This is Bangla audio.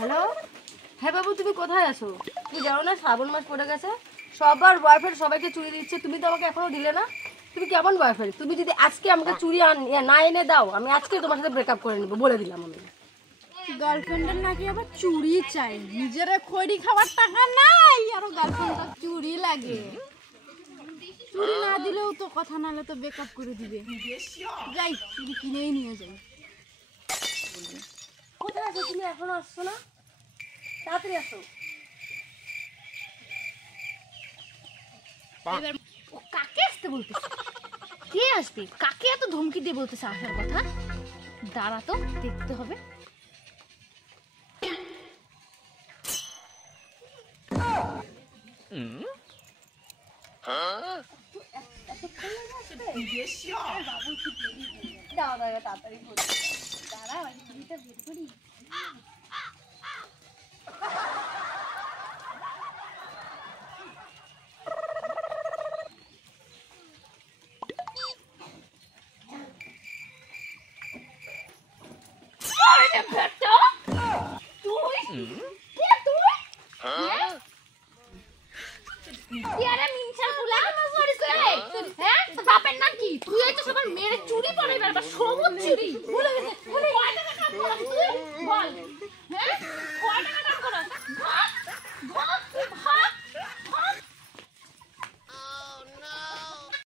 হ্যালো, হ্যাঁ বাবু, তুমি কোথায় আছো? তুমি জানো না শ্রাবণ মাস পড়ে গেছে, সবার বয়ফ্রেন্ড সবাইকে চুড়ি দিচ্ছে, তুমি তো আমাকে এখনো দিলে না। তুমি কেমন বয়ফ্রেন্ড? তুমি যদি আজকে আমাকে চুড়ি না এনে দাও, আমি আজকে তোমার সাথে ব্রেকআপ করে নেবো, বলে দিলাম আমি। গার্লফ্রেন্ডের নাকি আবার চুড়ি চাই, নিজের খড়ি খাওয়ার টাকা নাই আর গার্লফ্রেন্ডের চুড়ি লাগে। চুড়ি না দিলেও তো কথা, নালে তো ব্রেকআপ করে দিবে। যাই চুড়ি কিনেই নিয়ে যাই। কোথায় আছো তুমি? এখনো আসছো না? তাড়াতাড়ি আসো। এবার ও কাকে আসতে বলতেছে? কে আসবে? কাকে এত ধমকি দিয়ে বলতেছে আসার কথা? দাঁড়া তো, দেখতে হবে। তাড়াতাড়ি দাঁড়া, চুড়িটা বের করি। তুই হয়তো সবার মেয়ের চুরি পরে সবুজ